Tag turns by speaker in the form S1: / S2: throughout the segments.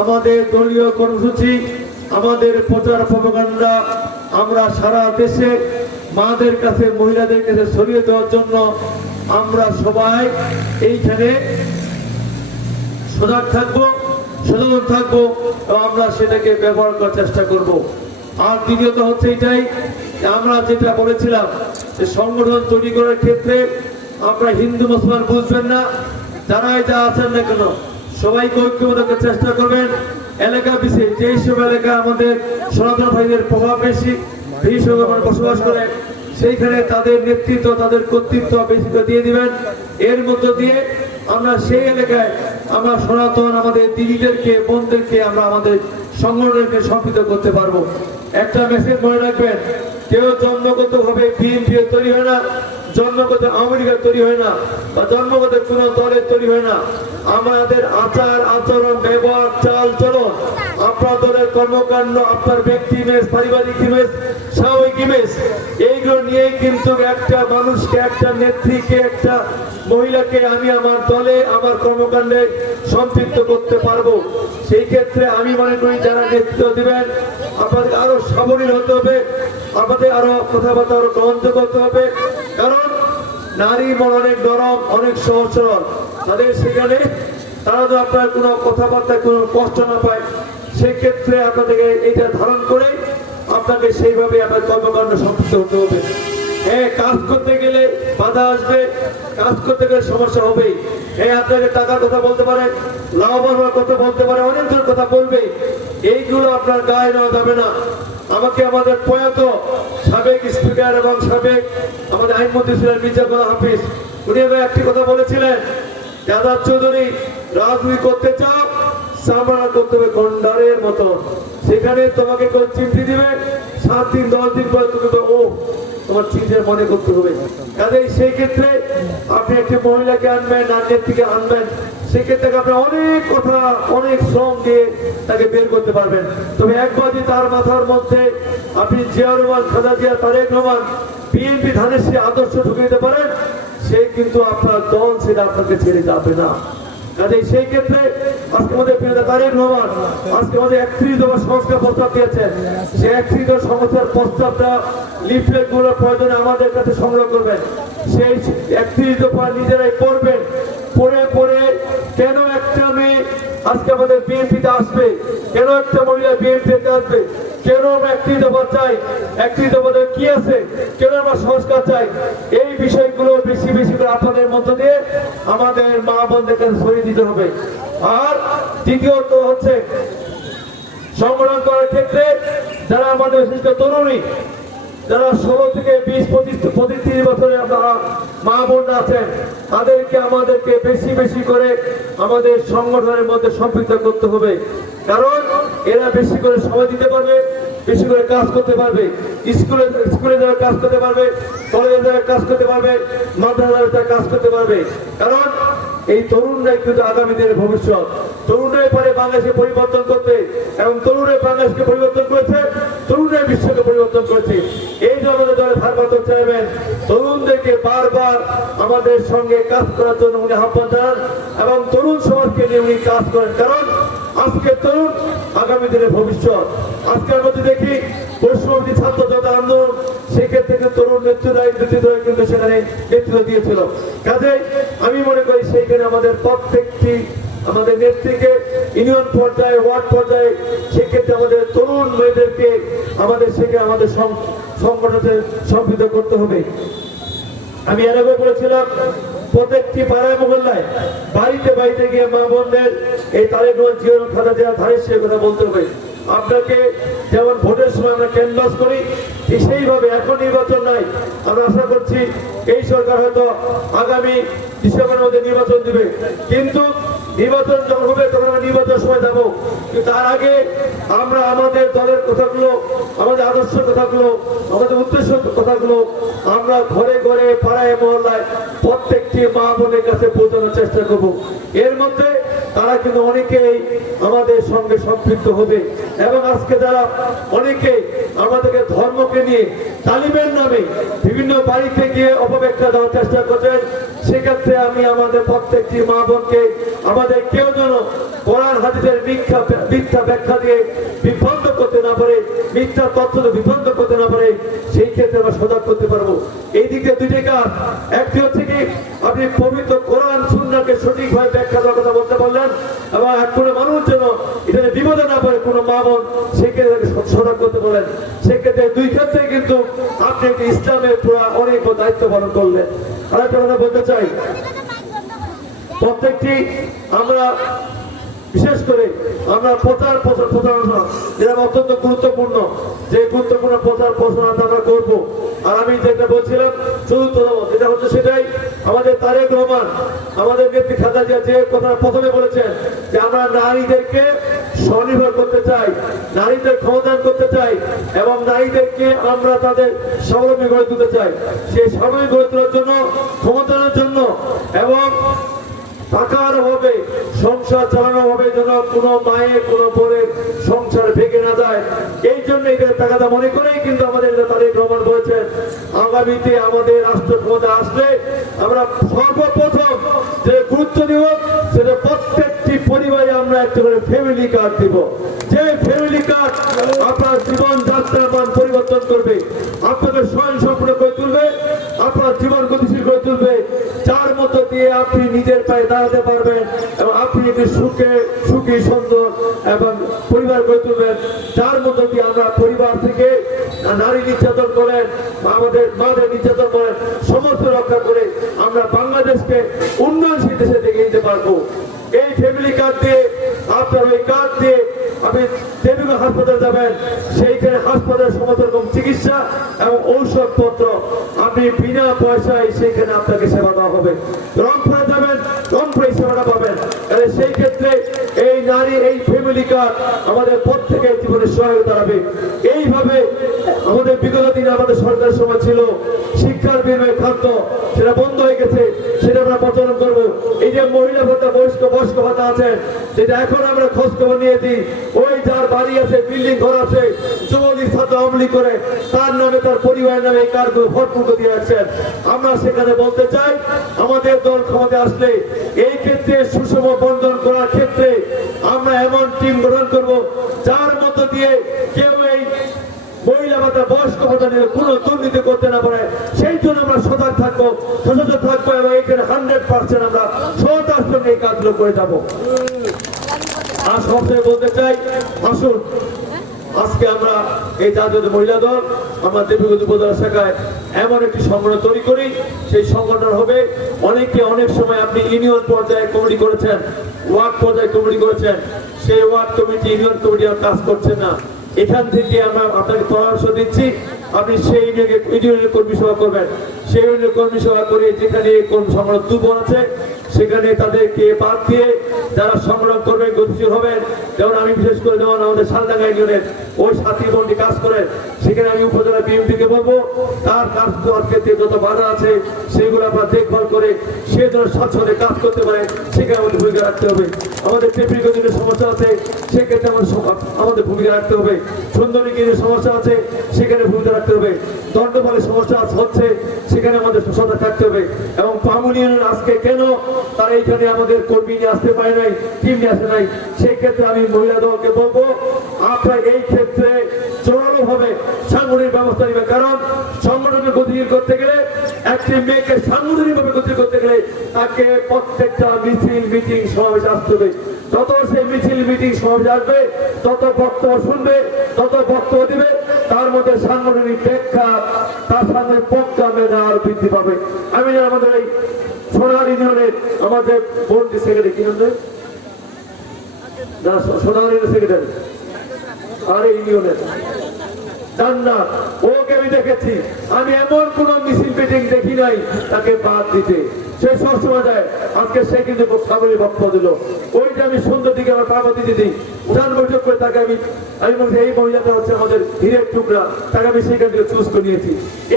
S1: আমাদের দলীয় কর্মসূচি, আমাদের প্রচার প্রপাগান্ডা, আমরা সারা দেশে মাদের কাছে, মহিলাদের কাছে ছড়িয়ে দেওয়ার জন্য আমরা সবাই এইখানে সজাগ থাকব, সচেতন থাকব এবং আমরা সেটাকে ব্যবহার করার চেষ্টা করব। আর দ্বিতীয়ত হচ্ছে এটাই আমরা যেটা বলেছিলাম, যে সংগঠন তৈরি করার ক্ষেত্রে আমরা হিন্দু, মুসলমান বুঝবেন না, যারাই যা আছেন না কেন সবাইকে ঐক্যবদ্ধ চেষ্টা করবেন। এলাকা বিশেষ, যেই সব এলাকা আমাদের সনাতন ভাইদের প্রভাব বেশি বেশি সব আমরা বসবাস করে, সেইখানে তাদের নেতৃত্ব, তাদের কর্তৃত্ব বেশি দিয়ে দিবেন। এর মধ্য দিয়ে আমরা সেই এলাকায় আমরা সনাতন আমাদের দিদিদেরকে, বোনদেরকে আমরা আমাদের সংগঠনকে সম্পৃক্ত করতে পারব। একটা মেসেজ মনে রাখবেন, কেউ জন্মগত ভাবে বিএনপি তৈরি হয় না জন্মগত আমেরিকা তৈরি হয় না বা জন্মগত কোন দলের তৈরি হয় না। আমাদের আচার, আচরণ, ব্যবহার, চাল, চলন, আপনার দলের কর্মকাণ্ড, আপনার ব্যক্তি ইমেজ, পারিবারিক ইমেজ, স্বাভাবিক ইমেজ, এইগুলো নিয়েই কিন্তু একটা মানুষকে, একটা নেত্রীকে, একটা মহিলাকে আমি আমার দলে, আমার কর্মকাণ্ডে সম্পৃক্ত করতে পারব। সেই ক্ষেত্রে আমি মনে করি যারা নেতৃত্ব দিবেন, আপনাদের আরও সাবলীল হতে হবে, আমাদের আরও কথাবার্তা আরও গ্রহণযোগ্য হতে হবে। কারণ নারী মন অনেক নরম, অনেক সহজ তাদের সেখানে তারা তো আপনার কোনো কথাবার্তায় কোনো কষ্ট না পায়। সেক্ষেত্রে আপনাদেরকে এটা ধারণ করে আপনাকে সেইভাবে আপনার কর্মকাণ্ড সম্পৃক্ত হতে হবে। হ্যাঁ কাজ করতে গেলে বাধা আসবে, কাজ করতে গেলে সমস্যা হবেই। হ্যাঁ আপনাকে টাকার কথা বলতে পারে, লাভবান কথা বলতে পারে অনেক ধরনের কথা বলবে। এইগুলো আপনার গায়ে নেওয়া যাবে না। আমাকে আমাদের প্রয়াত সাবেক স্পিকার এবং সাবেক আমাদের আইনমন্ত্রী ছিলেন মির্জা গোলাম হাফিজ। উনি একটি কথা বলেছিলেন, দাদা চৌধুরী, রাজনীতি করতে চাও, সামনা করতে হবে গন্ডারের মতো। সেখানে তোমাকে কেউ চিমটি দিবে, সাত দিন, দশ দিন পরে তুমি ও তোমার চিন্তা মনে করতে হবে। কাজে সেই ক্ষেত্রে আপনি একটি মহিলাকে আনবেন, আর নেত্রীকে আনবেন। সেক্ষেত্রে আপনি অনেক কথা, অনেক শ্রম দিয়ে তাকে বের করতে পারবেন। তবে একবার যদি তার মাথার মধ্যে আপনি জিয়া রহমান খাজা জিয়া, তারেক রহমান বিএনপি ধানের সে আদর্শ ঢুকে দিতে পারেন, সে কিন্তু আপনার দল সেটা আপনাকে ছেড়ে যাবে না। সেই ক্ষেত্রে আজকে আমাদের তারেক রহমান, আজকে আমাদের একত্রিশ দফা সংস্কার প্রস্তাব দিয়েছেন। সেই একত্রিশ দফা সংস্কার প্রস্তাবটা লিফলেটগুলোর প্রয়োজনে আমাদের কাছে সংগ্রহ করবেন। সেই একত্রিশ দফা নিজেরাই পড়বেন। পড়ে পড়ে কেন একটা মেয়ে আজকে আমাদের বিএনপিতে আসবে? কেন একটা মহিলা বিএনপিতে আসবে? কেন আমরা একটি দফা চাই? একটি দফাতে কি আছে? কেন আমরা সংস্কার চাই? এই বিষয়গুলো বেশি বেশি করে আপনাদের মধ্য দিয়ে আমাদের মা বোনদের কাছে দিতে হবে। আর দ্বিতীয়ত হচ্ছে সংগঠন করার ক্ষেত্রে যারা আমাদের বিশিষ্ট তরুণী যারা ষোলো থেকে বিশ পঁচিশ পঁচিশ তিরিশ বছরে আপনারা মা বোনরা আছেন, তাদেরকে আমাদেরকে বেশি বেশি করে আমাদের সংগঠনের মধ্যে সম্পৃক্ত করতে হবে। কারণ এরা বেশি করে সময় দিতে পারবে, বেশি করে কাজ করতে পারবে। স্কুলে স্কুলে যারা কাজ করতে পারবে, কলেজে যারা কাজ করতে পারবে, মাদ্রাসায় যারা কাজ করতে পারবে। কারণ এই তরুণরাই কিন্তু আগামী দিনের ভবিষ্যৎ। তরুণরাই পারে বাংলাদেশকে পরিবর্তন করতে এবং তরুণরাই বাংলাদেশকে পরিবর্তন করেছে তরুণরাই বিশ্বকে পরিবর্তন করেছে। এই যে আমাদের দলের ভারপ্রাপ্ত চেয়ারম্যান তরুণদেরকে বারবার আমাদের সঙ্গে কাজ করার জন্য উনি আহ্বান জানান এবং তরুণ সমাজকে নিয়ে উনি কাজ করেন। কারণ আজকে তরুণ আগামী দিনের ভবিষ্যৎ। আজকের মধ্যে দেখি বৈষ্ণবী ছাত্র জনতা আন্দোলন, সেক্ষেত্রে কিন্তু তরুণ নেতৃত্বরাই নেতৃত্বরাই কিন্তু সেখানে নেতৃত্ব দিয়েছিল। কাজেই আমি মনে করি সেইখানে আমাদের প্রত্যেকটি আমাদের নেত্রীকে ইউনিয়ন পর্যায়ে, ওয়ার্ড পর্যায়ে, সেক্ষেত্রে আমাদের তরুণ মেয়েদেরকে আমাদের সেখানে আমাদের সংগঠনে সম্পৃক্ত করতে হবে। আমি এর আগে বলেছিলাম, প্রত্যেকটি পাড়ায় মহল্লায়, বাড়িতে বাড়িতে গিয়ে মা বোনদের এই রহমান জীবন খাতা দেওয়া ধারের সে কথা বলতে হবে। আপনাকে যেমন ভোটের সময় আমরা ক্যানভাস করি, ঠিক সেইভাবে এখন নির্বাচন নাই। আমরা আশা করছি এই সরকার হয়তো আগামী ডিসেম্বরের মধ্যে নির্বাচন দেবে। কিন্তু নির্বাচন যখন হবে, তখন আমরা নির্বাচনের সময় যাব। তার আগে আমরা আমাদের দলের কথাগুলো, আমাদের আদর্শের কথাগুলো, আমাদের উদ্দেশ্য কথাগুলো আমরা ঘরে ঘরে পাড়ায় মহল্লায় প্রত্যেকটি মা বোনের কাছে পৌঁছানোর চেষ্টা করব। এর মধ্যে তারা কিন্তু অনেকেই আমাদের সঙ্গে সম্পৃক্ত হবে এবং আজকে যারা অনেকে আমাদেরকে ধর্মকে নিয়ে তালিমের নামে বিভিন্ন বাড়িতে গিয়ে অপব্যাখ্যা দেওয়ার চেষ্টা করছেন, সেক্ষেত্রে আমি আমাদের প্রত্যেকটি মা বোনকে, আমাদের কেউ যেন কোরআন, হাদিসের মিথ্যা মিথ্যা ব্যাখ্যা দিয়ে বিভ্রান্ত করতে না পারে, মিথ্যা তথ্য বিভ্রান্ত করতে না পারে, সেই ক্ষেত্রে আমরা সজাগ করতে পারব। এই দিকে দুইটি কাজ। একটি হচ্ছে কি, আপনি পবিত্র কোরআন সুন্নাকে সঠিকভাবে ব্যাখ্যা দেওয়ার কথা বলতে এক কোনো মানুষ যেন এখানে বিপদে না পড়ে, কোনো মা বোন সেক্ষেত্রে সজাগ করতে বলেন। সেক্ষেত্রে দুই ক্ষেত্রে কিন্তু আপনি একটি ইসলামের পুরা অনেক দায়িত্ব পালন করলেন। আরেকটা কথা বলতে চাই। প্রত্যেকটি আমরা বিশেষ করে আমরা প্রচার প্রচার প্রচারণা যেটা অত্যন্ত গুরুত্বপূর্ণ। যে গুরুত্বপূর্ণ প্রচার প্রচারণা আমরা করব। আর আমি যেটা বলছিলাম চতুর্থতম যেটা হচ্ছে সেটাই আমাদের তারেক রহমান, আমাদের নেত্রী খাতা জিয়া যে কথা প্রথমে বলেছেন যে আমরা নারীদেরকে স্বনির্ভর করতে চাই, নারীদের ক্ষমতায়ন করতে চাই, এবং নারীদেরকে আমরা তাদের স্বাবলম্বী গড়ে তুলতে চাই। সেই স্বাবলম্বী গড়ে তোলার জন্য, ক্ষমতায়নের জন্য, এবং টাকার হবে, সংসার চালানো হবে যেন কোনো মায়ের কোনো বোনের সংসার ভেঙে না যায়। এই জন্য এদের টাকাটা মনে করেই কিন্তু আমাদের তাদের ভ্রমণ করেছেন আগামীতে আমাদের রাষ্ট্র ক্ষমতা আসলে আমরা সর্বপ্রথম যে গুরুত্ব দিব, সেটা প্রত্যেকটি পরিবারে আমরা একটা করে ফ্যামিলি কার্ড দিব। যে ফ্যামিলি কার্ড আপনার জীবন যাত্রার মান পরিবর্তন করবে আপনাদের স্বয়ং সম্পূর্ণ করে তুলবে আপনার জীবন গতিশীল করে তুলবে যার মতো দিয়ে আপনি নিজের পায়ে দাঁড়াতে পারবেন এবং আপনি একটি সুখে, সুখী, সুন্দর এবং পরিবার গড়ে তুলবেন, যার মতো দিয়ে আমরা পরিবার থেকে নারী নির্যাতন করেন, আমাদের মাদের নির্যাতন করেন, সমস্ত রক্ষা করে আমরা বাংলাদেশকে উন্নয়নশীল দেশে দেখে নিতে পারব। এই ফ্যামিলি কার্ড দিয়ে, আপনার ওই কার্ড দিয়ে আপনি দেবীগঞ্জ হাসপাতাল যাবেন। সেইখানে হাসপাতালের সমস্ত রকম চিকিৎসা এবং ঔষধপত্র। আপনি বিনা পয়সায় সেইখানে আপনাকে সেবা দেওয়া হবে। রংপুরে যাবেন রংপুরে সেবাটা পাবেন। সেই ক্ষেত্রে এই নারী, এই ফ্যামিলি কার্ড আমাদের প্রত্যেকের জীবনে সহায়তা দাঁড়াবে এইভাবে আমাদের বিগত দিনে আমাদের সরকারের সময় ছিল। শিক্ষার বিনিময় খাদ্য সেটা বন্ধ হয়ে গেছে সেটা আমরা প্রচলন করব এই যে মহিলা ভাতা বয়স্ক বয়স্ক ভাতা আছে যেটা এখন আমরা খোঁজ খবর নিয়েছি ওই যার বাড়ি আছে, বিল্ডিং ঘর আছে, যুবলীগ ছাত্র আমলি করে, তার নামে তার পরিবারের নামে এই কার্ডগুলো ভরপুর দিয়ে রাখছেন আমরা সেখানে বলতে চাই, আমাদের দল ক্ষমতা আসলে এই ক্ষেত্রে সুষম বন্ধন করার ক্ষেত্রে আমরা এমন টিম গঠন করব, যার মধ্য দিয়ে কেউ মহিলা ভাতা বয়স্ক নিয়ে কোনো দুর্নীতি করতে না পারে। সেই জন্য আমরা সজাগ থাকব, সচেতন থাকব এবং এখানে হান্ড্রেড পার্সেন্ট আমরা সহতার সঙ্গে এই কাজগুলো করে যাব। আর সবচেয়ে বলতে চাই, আসুন, আজকে আমরা এই জাতীয় মহিলা দল, আমরা দেবীগঞ্জ উপজেলা শাখায় এমন একটি সংগঠন তৈরি করি। সেই সংগঠন হবে অনেকে অনেক সময় আপনি ইউনিয়ন পর্যায়ে কমিটি করেছেন, ওয়ার্ড পর্যায়ে কমিটি করেছেন। সেই ওয়ার্ড কমিটি, ইউনিয়ন কমিটি আর কাজ করছে না। এখান থেকে আমরা আপনাকে পরামর্শ দিচ্ছি, আপনি সেই ইউনিয়নে ইউনিয়নের কর্মী সভা করবেন। সেই ইউনিয়নের কর্মী সভা করে যেখানে কোন সংগঠন দুর্বল আছে, সেখানে তাদেরকে বাদ দিয়ে যারা সংগ্রাম করবেন গতিশীল হবেন। যেমন আমি বিশেষ করে যেমন আমাদের সালডাঙ্গা ইউনিয়নের ওই সাথী বন্ডি কাজ করেন, সেখানে আমি উপজেলা বিএমপিকে বলব, তার কাজ ক্ষেত্রে যত বাধা আছে, সেগুলো আমরা দেখভাল করে সে যেন স্বাচ্ছন্দ্যে কাজ করতে পারে, সেখানে আমাদের ভূমিকা রাখতে হবে। আমাদের টেপিক সমস্যা আছে আমাদের ভূমিকা রাখতে হবে। সুন্দরী যদি সমস্যা আছে, সেখানে ভূমিকা রাখতে হবে। দণ্ডফলের সমস্যা হচ্ছে, সেখানে আমাদের সতর্ক থাকতে হবে। এবং ইউনিয়ন আজকে কেন তারা এইখানে আমাদের কর্মী নিয়ে আসতে পারে নাই, টিম নিয়ে আসে নাই সেই ক্ষেত্রে আমি মহিলা দলকে বলব, আপনার এই ক্ষেত্রে জোরালো ভাবে সাংগঠনিক ব্যবস্থা নেবে কারণ সংগঠনকে গতিশীল করতে গেলে, একটি মেয়েকে সাংগঠনিক ভাবে গতিশীল করতে গেলে তাকে প্রত্যেকটা মিছিল, মিটিং, সমাবেশ আসতে হবে। মিটিং আসবে তত বক্তব্য শুনবে, তত বক্তব্য দিবে, তার মধ্যে সাংগঠনিক প্রেক্ষা তার পক্কা মেধা আরও বৃদ্ধি পাবে। আমি আমাদের এই সোনার ইউনিয়নের আমাদের বোর্ড সেক্রেটারি, কি নাম সোনার ইউনিয়ন সেক্রেটারি। আর ইউনিয়নের। জান্নাত। ওকে আমি দেখেছি। আমি এমন কোন মিছিল, মিটিং দেখি নাই, তাকে বাদ দিতে। সে সবসময় যায়। আজকে সে কিন্তু সাগরী বক্তব্য দিল ওইটা আমি সুন্দর দিকে আমার পার্বতী বৈঠক করে তাকে আমি আমি বলছি, এই মহিলাটা হচ্ছে আমাদের টুকরা। তাকে আমি সেখান থেকে চুজ করে নিয়েছি।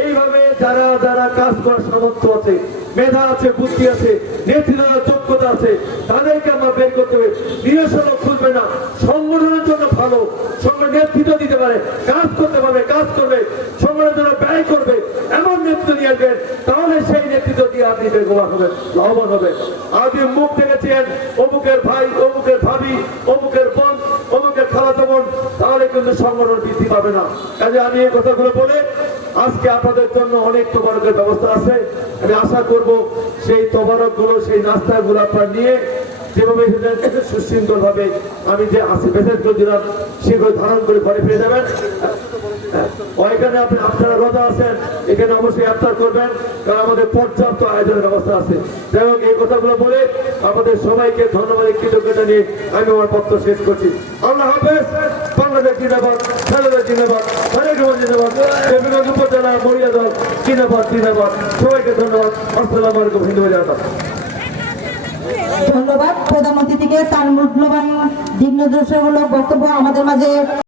S1: এইভাবে যারা যারা কাজ করার সামর্থ্য আছে, মেধা আছে, বুদ্ধি আছে, নেতৃত্ব যোগ্যতা আছে, তাদেরকে আমরা বের করতে হবে। নিরসনও খুলবে না। সংগঠনের জন্য ভালো। সংগঠন নেতৃত্ব দিতে পারে, কাজ করতে পারবে, কাজ করবে। সংগঠনের জন্য ব্যয় করবে, এমন নেতৃত্ব নিয়ে আসবেন, তাহলে সেই নেতৃত্ব দিয়ে আপনি অর্থনৈতিক লাভ হবে লাভবান হবে আর যদি মুখ দেখেছেন, অমুকের ভাই, অমুকের ভাবি, অমুকের বোন, অমুকের খালাতো বোন, তাহলে কিন্তু সংগঠন বৃদ্ধি পাবে না। কাজে আমি এই কথাগুলো বলে, আজকে আপনাদের জন্য অনেক তবারকের ব্যবস্থা আছে। আমি আশা করব সেই তবারকগুলো সেই নাস্তাগুলো আপনার নিয়ে যেভাবে সুশৃঙ্খল ভাবে আমি যে আসি মেসেজ করে দিলাম সেগুলো ধারণ করে ঘরে ফিরে যাবেন। ওইখানে আপনি আপনারা রোজা আছেন, এখানে অবশ্যই আফতার করবেন। কারণ আমাদের পর্যাপ্ত আয়োজনের ব্যবস্থা আছে। যাই হোক, এই কথাগুলো বলে আমাদের সবাইকে ধন্যবাদ কৃতজ্ঞতা নিয়ে আমি আমার পত্র শেষ করছি। আল্লাহ হাফেজ। বাংলাদেশ জিন্দাবাদ খালেদা জিন্দাবাদ উপজেলা, মরিয়া দল সবাইকে ধন্যবাদ। আসসালামু আলাইকুম, হিন্দু জানাতাম
S2: ধন্যবাদ। প্রধান অতিথিকে তার মূল্যবান দিগ্নির্দেশমূলক বক্তব্য আমাদের মাঝে